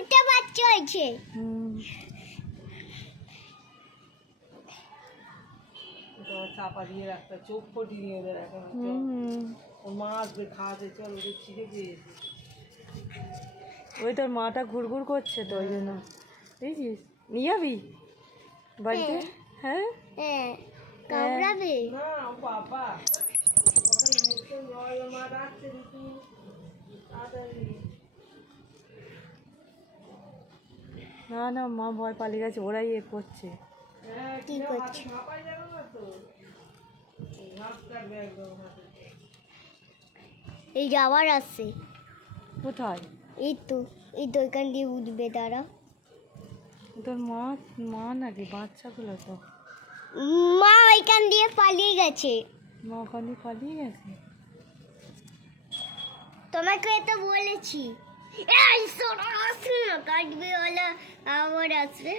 দুটো বাচ্চা হয়েছে। চাপা দিয়ে রাখতে চোখ ফটিয়ে নিয়ে ওদের এখন ওর মা আসবে খাওয়াতে, চল ওদের ছিঁড়ে পেয়েছে। ওই তোর মাটা ঘুরঘুর করছে তো ওই জন্য বুঝেছিস। নিয়ে যাবি বাড়িতে? হ্যাঁ হ্যাঁ কামড়াবে না বাবা, মা ডাকছে ঋতু তাড়াতাড়ি। না না মা ভয় পালিয়ে গেছে, ওরাই এ করছে। কি করছে? এই যাওয়ার আছে কোথায়? এই তো এখান দিয়ে উঠবে দাঁড়া। তোর মা মা নাকি বাচ্চাগুলো তো? মা ওইখান দিয়ে পালিয়ে গেছে। মা ওখানে পালিয়ে গেছে? তোমাকে তো বলেছি এই সোনা আসছে না কাটবে ওলা আবার আসবে।